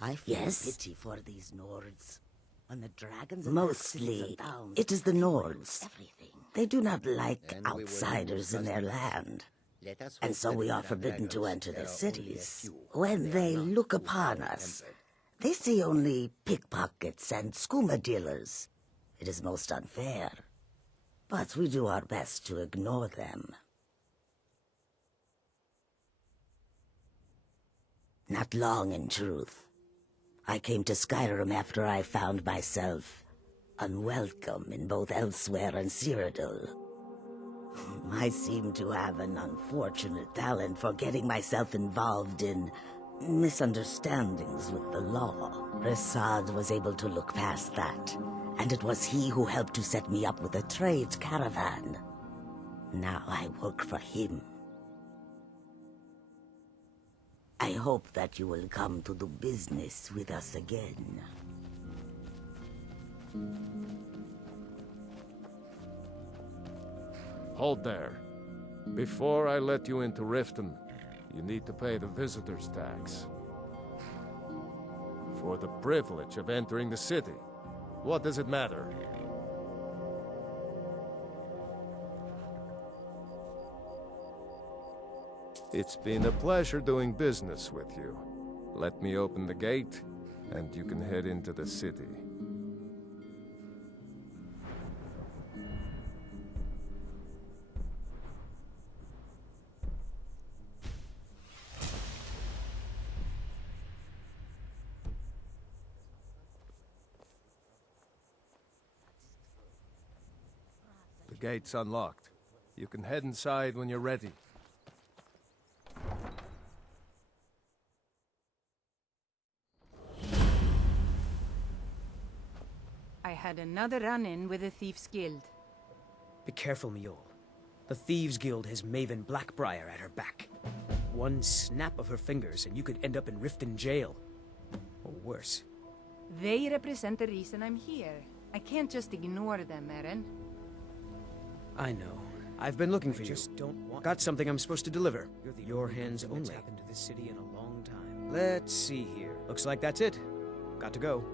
I feel Yes? pity for these Nords. When the dragons and Mostly, the downs, it is the people lose Nords. everything. They do not like And we will outsiders in lose their customers. land. Let us And hope so that we there are forbidden to dragons. enter There the are only a cities. few. When They they are not look too upon us, hard-tempered. they see only pickpockets and skooma dealers. It is most unfair. But we do our best to ignore them. Not long, in truth. I came to Skyrim after I found myself unwelcome in both Elsewhere and Cyrodiil. I seem to have an unfortunate talent for getting myself involved in misunderstandings with the law. Resad was able to look past that, and it was he who helped to set me up with a trade caravan. Now I work for him. I hope that you will come to do business with us again. Hold there. Before I let you into Riften, you need to pay the visitor's tax. For the privilege of entering the city. What does it matter? It's been a pleasure doing business with you. Let me open the gate, and you can head into the city. The gate's unlocked. You can head inside when you're ready. I had another run-in with the Thieves' Guild. Be careful, Mule. The Thieves' Guild has Maven Blackbriar at her back. One snap of her fingers and you could end up in Riften jail. Or worse. They represent the reason I'm here. I can't just ignore them, Eren. I know. I've been looking for you. Just don't want. Got something I'm supposed to deliver. Your hands only. That's happened to this city in a long time. Let's see here. Looks like that's it. Got to go.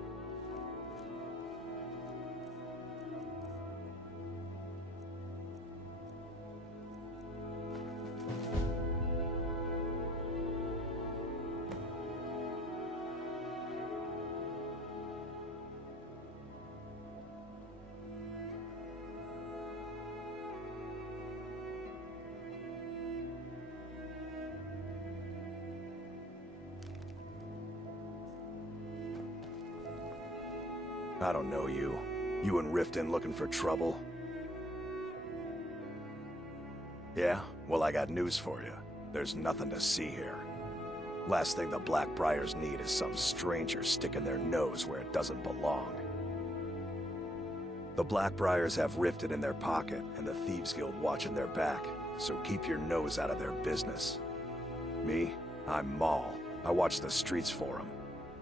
I don't know you. You in Riften looking for trouble? Yeah? Well, I got news for you. There's nothing to see here. Last thing the Blackbriars need is some stranger sticking their nose where it doesn't belong. The Blackbriars have Riften in their pocket, and the Thieves Guild watching their back, so keep your nose out of their business. Me? I'm Maul. I watch the streets for them.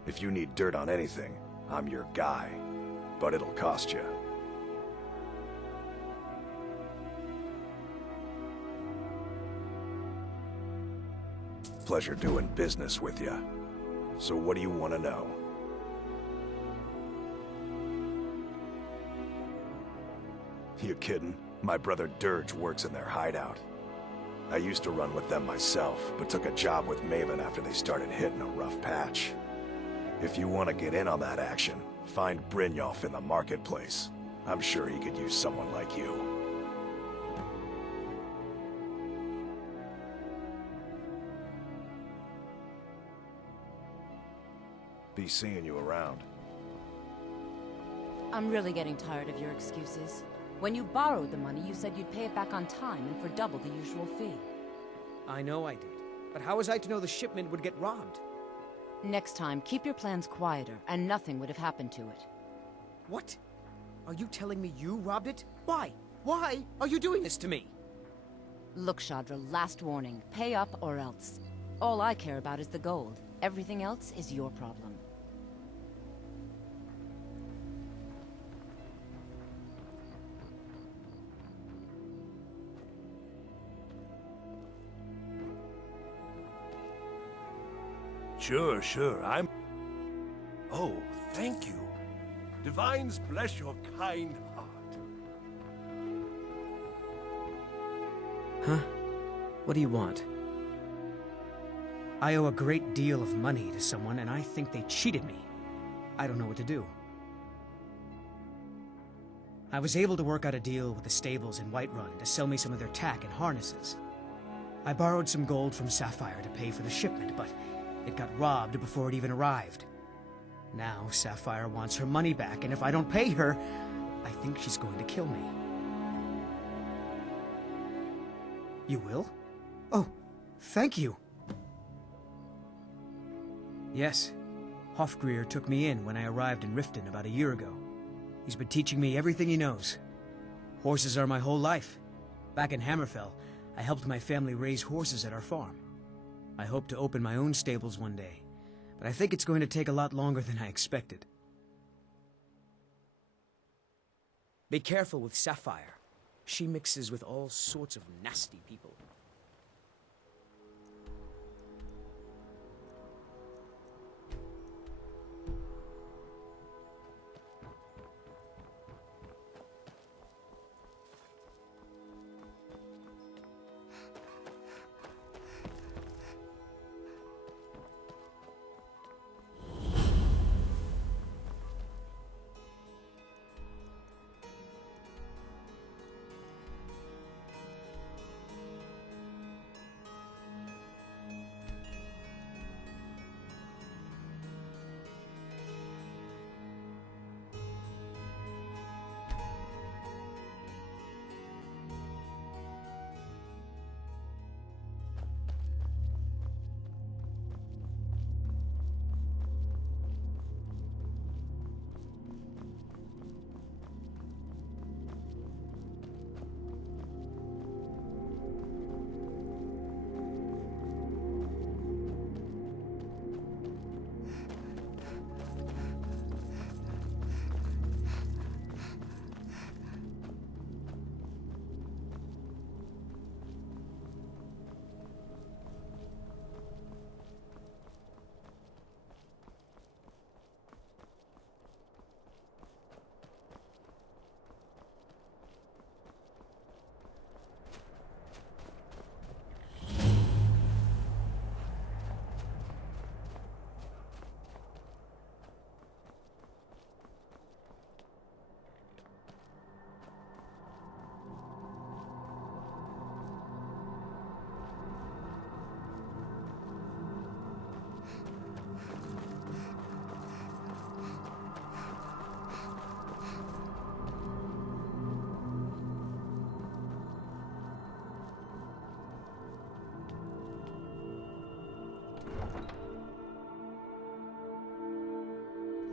If you need dirt on anything, I'm your guy. But it'll cost you. Pleasure doing business with you. So what do you want to know? You kidding? My brother Dirge works in their hideout. I used to run with them myself, but took a job with Maven after they started hitting a rough patch. If you want to get in on that action, find Brynjolf in the marketplace. I'm sure he could use someone like you. Be seeing you around. I'm really getting tired of your excuses. When you borrowed the money, you said you'd pay it back on time and for double the usual fee. I know I did. But how was I to know the shipment would get robbed? Next time, keep your plans quieter, and nothing would have happened to it. What? Are you telling me you robbed it? Why? Why are you doing this to me? Look, Shadra, last warning. Pay up or else. All I care about is the gold. Everything else is your problem. Sure, I'm... Oh, thank you. Divines bless your kind heart. Huh? What do you want? I owe a great deal of money to someone, and I think they cheated me. I don't know what to do. I was able to work out a deal with the stables in Whiterun to sell me some of their tack and harnesses. I borrowed some gold from Sapphire to pay for the shipment, but it got robbed before it even arrived. Now Sapphire wants her money back, and if I don't pay her, I think she's going to kill me. You will? Oh, thank you. Yes, Hofgrir took me in when I arrived in Riften about a year ago. He's been teaching me everything he knows. Horses are my whole life. Back in Hammerfell, I helped my family raise horses at our farm. I hope to open my own stables one day, but I think it's going to take a lot longer than I expected. Be careful with Sapphire. She mixes with all sorts of nasty people.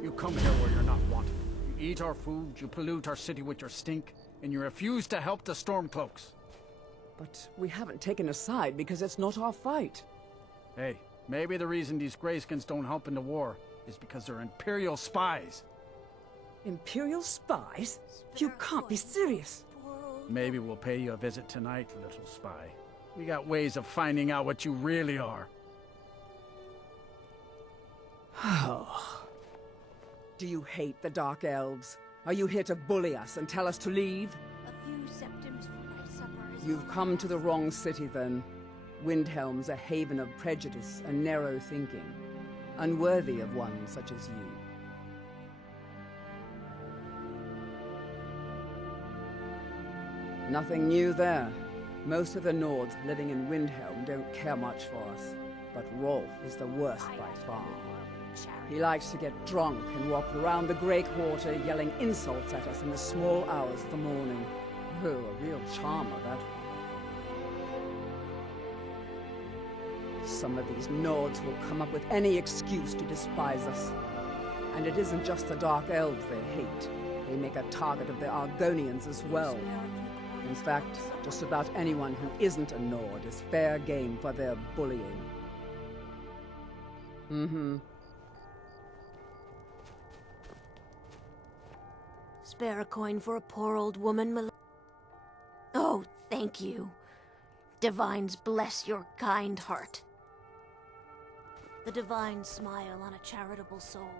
You come here where you're not wanted. You eat our food, you pollute our city with your stink, and you refuse to help the Stormcloaks. But we haven't taken a side because it's not our fight. Hey, maybe the reason these Greyskins don't help in the war is because they're Imperial spies. Imperial spies? You can't be serious. Maybe we'll pay you a visit tonight, little spy. We got ways of finding out what you really are. Do you hate the Dark Elves? Are you here to bully us and tell us to leave? A few septims for my supper is You've come to the wrong city, then. Windhelm's a haven of prejudice and narrow thinking, unworthy of one such as you. Nothing new there. Most of the Nords living in Windhelm don't care much for us, but Rolf is the worst by far. He likes to get drunk and walk around the Grey Quarter yelling insults at us in the small hours of the morning. Oh, a real charmer, that one. Some of these Nords will come up with any excuse to despise us. And it isn't just the Dark Elves they hate. They make a target of the Argonians as well. In fact, just about anyone who isn't a Nord is fair game for their bullying. Spare a coin for a poor old woman, Oh, thank you. Divines bless your kind heart. The divines smile on a charitable soul.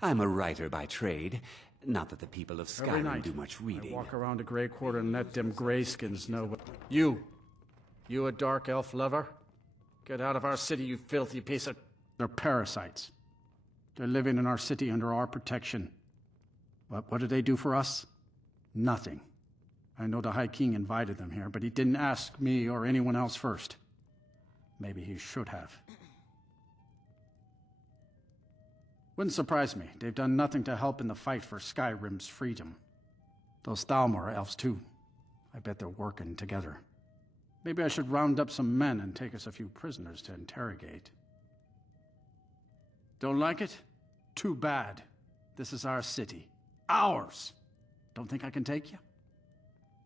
I'm a writer by trade. Not that the people of Every Skyrim night, do much reading. I walk around the Grey Quarter and let them grayskins know what... You a dark elf lover? Get out of our city, you filthy piece of... They're parasites. They're living in our city under our protection. What did they do for us? Nothing. I know the High King invited them here, but he didn't ask me or anyone else first. Maybe he should have. Wouldn't surprise me. They've done nothing to help in the fight for Skyrim's freedom. Those Thalmor elves, too. I bet they're working together. Maybe I should round up some men and take us a few prisoners to interrogate. Don't like it? Too bad. This is our city. Ours! Don't think I can take you?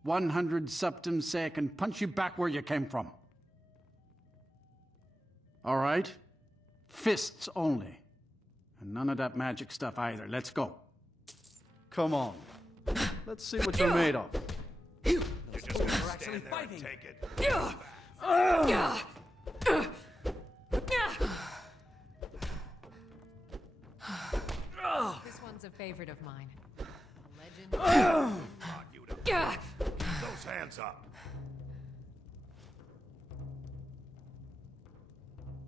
100 septims say I can punch you back where you came from. All right? Fists only. And none of that magic stuff either. Let's go. Come on. Let's see what you're made of. You're just gonna stand there and take it. This one's a favorite of mine. A legend. Keep those hands up.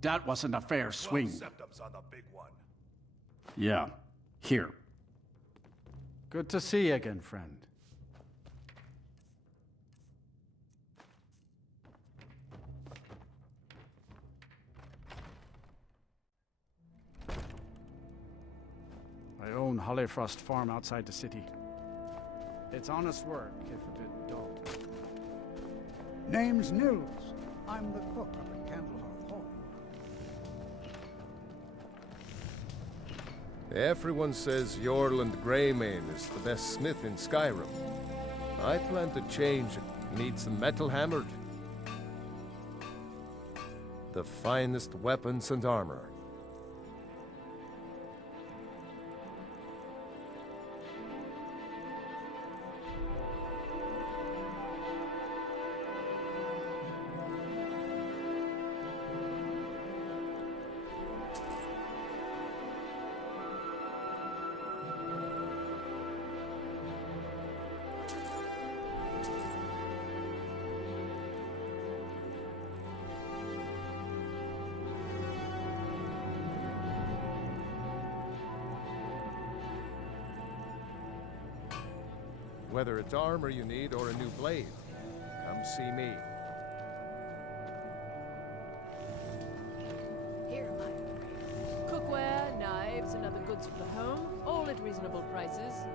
That wasn't a fair swing. 12 septums on the big one. Yeah. Here. Good to see you again, friend. I own Hollyfrost Farm outside the city. It's honest work, if a bit dull. Name's Nils. I'm the cook up at Candlehearth Hall. Everyone says Jorland Greymane is the best smith in Skyrim. I plan to change it. Need some metal hammered. The finest weapons and armor. Whether it's armor you need or a new blade, come see me. Here, my friend. Cookware, knives, and other goods for the home, all at reasonable prices.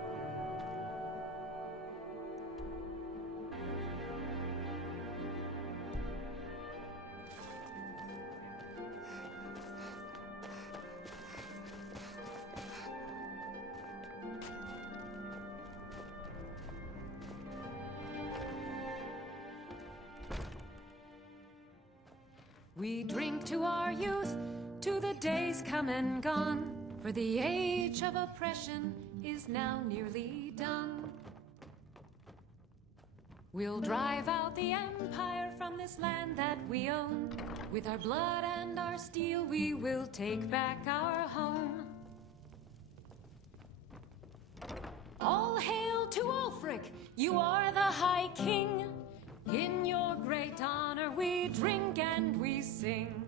We drink to our youth, to the days come and gone, for the age of oppression is now nearly done. We'll drive out the empire from this land that we own. With our blood and our steel, we will take back our home. All hail to Ulfric, you are the High King. In your great honor we drink and we sing.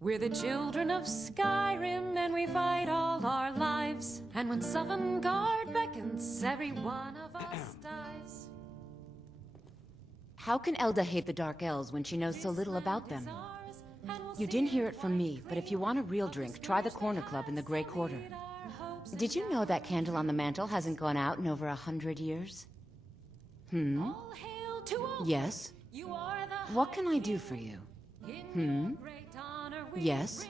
We're the children of Skyrim and we fight all our lives. And when Sovngarde beckons, every one of us dies. How can Elda hate the Dark Elves when she knows so little about them? You didn't hear it from me, but if you want a real drink, try the Corner Club in the Grey Quarter. Did you know that candle on the mantle hasn't gone out in over 100 years? Yes? What can I do for you? Yes?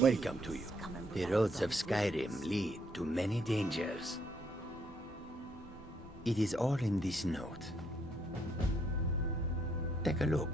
Welcome to you. The roads of Skyrim lead to many dangers. It is all in this note. Take a look.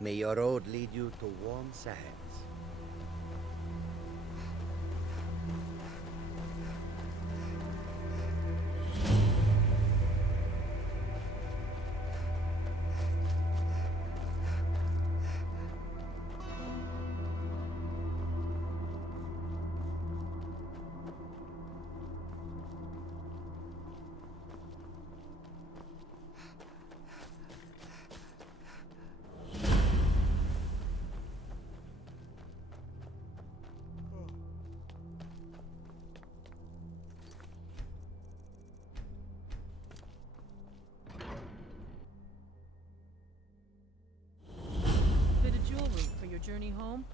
May your road lead you to warm sands. Fitted jewelry for your journey home?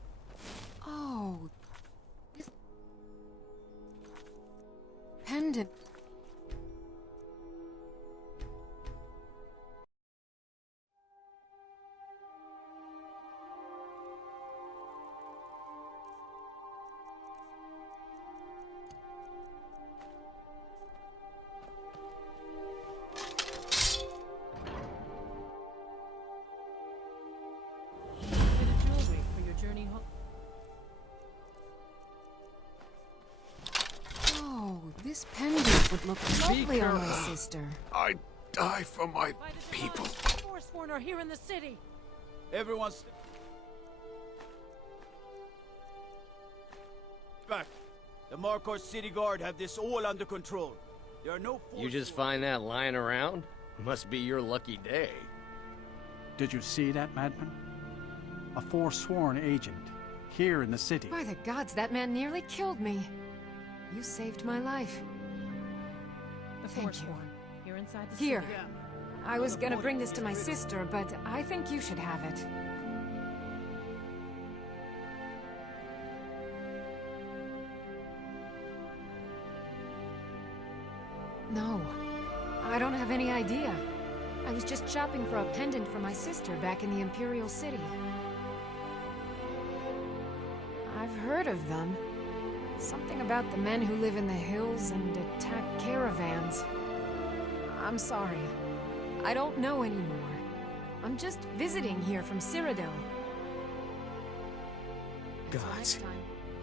Oh. This pendant. Fitted jewelry for your journey home? Oh, this pendant would look lovely on my sister. I die for my people. Forsworn are here in the city. Everyone's back. The Markor City Guard have this all under control. There are no You just find that lying around? Must be your lucky day. Did you see that, madman? A forsworn agent, here in the city. By the gods, that man nearly killed me. You saved my life. The Thank you. Forsworn. You're inside the Here. city. I was gonna bring this to my sister, but I think you should have it. No, I don't have any idea. I was just shopping for a pendant for my sister back in the Imperial City. I've heard of them. Something about the men who live in the hills and attack caravans. I'm sorry. I don't know anymore. I'm just visiting here from Cyrodiil. Gods.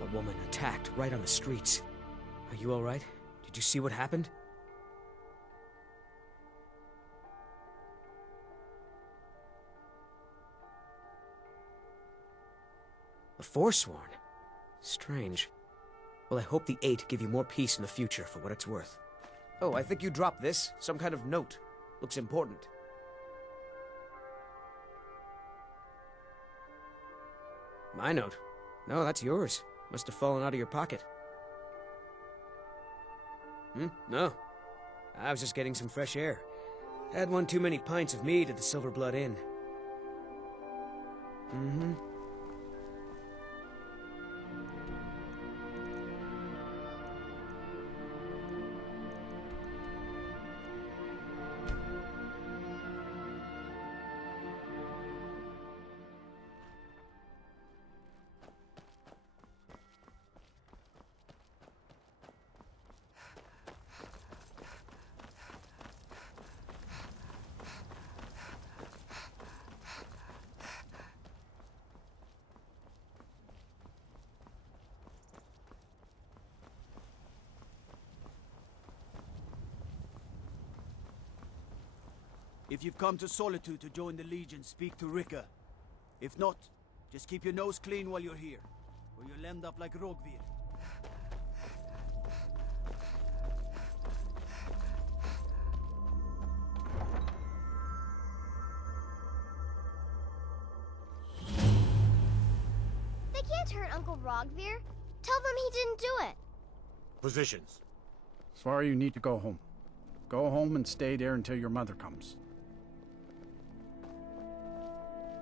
A woman attacked right on the streets. Are you alright? Did you see what happened? The Forsworn? Strange. Well, I hope the Eight give you more peace in the future for what it's worth. Oh, I think you dropped this. Some kind of note. Looks important. My note? No, that's yours. Must have fallen out of your pocket. No. I was just getting some fresh air. Had one too many pints of mead at the Silver Blood Inn. If you've come to Solitude to join the Legion, speak to Rika. If not, just keep your nose clean while you're here, or you'll end up like Rogvir. They can't hurt Uncle Rogvir. Tell them he didn't do it. Positions. Svara, you need to go home. Go home and stay there until your mother comes.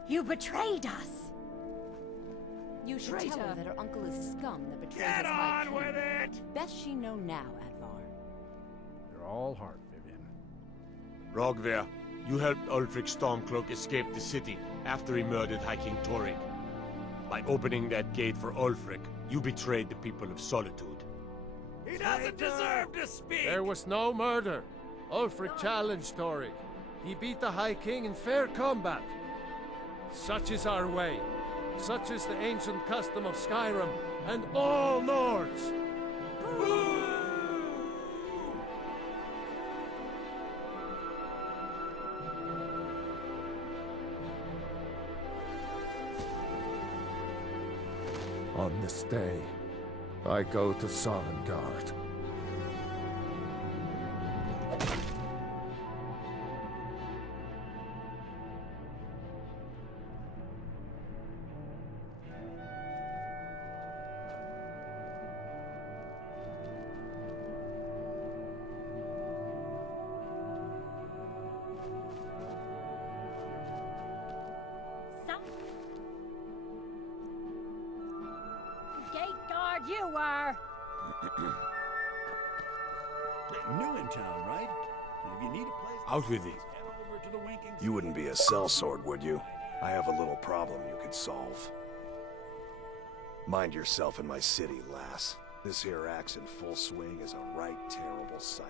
You betrayed us! You should tell Traitor. her that her uncle is scum that betrayed Get his high on king. with it! Best she know now, Advar. You're all heart, Vivian. Rogver, you helped Ulfric Stormcloak escape the city after he murdered High King Torrig. By opening that gate for Ulfric, you betrayed the people of Solitude. He doesn't deserve to speak! There was no murder. Ulfric challenged Torrig. He beat the High King in fair combat. Such is our way. Such is the ancient custom of Skyrim and all Nords. On this day, I go to Sovngarde. Gate guard you are! New in town, right? If you need a place... Out with it. Head over to the Winking... You wouldn't be a sellsword, would you? I have a little problem you could solve. Mind yourself in my city, lass. This here axe in full swing is a right terrible sight.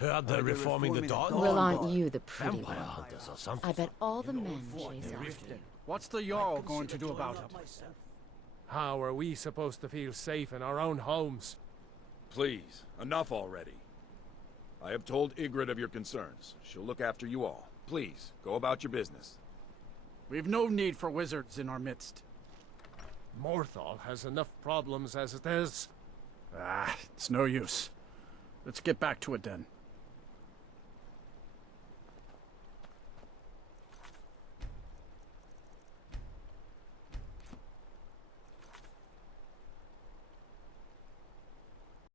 Heard they're reforming the dog? Well, aren't you the pretty Vampire one? hunters or something. I bet all the men chase after you. What's the Jarl going to do about it? How are we supposed to feel safe in our own homes? Please, enough already. I have told Ygritte of your concerns. She'll look after you all. Please, go about your business. We've no need for wizards in our midst. Morthal has enough problems as it is. Ah, it's no use. Let's get back to it then.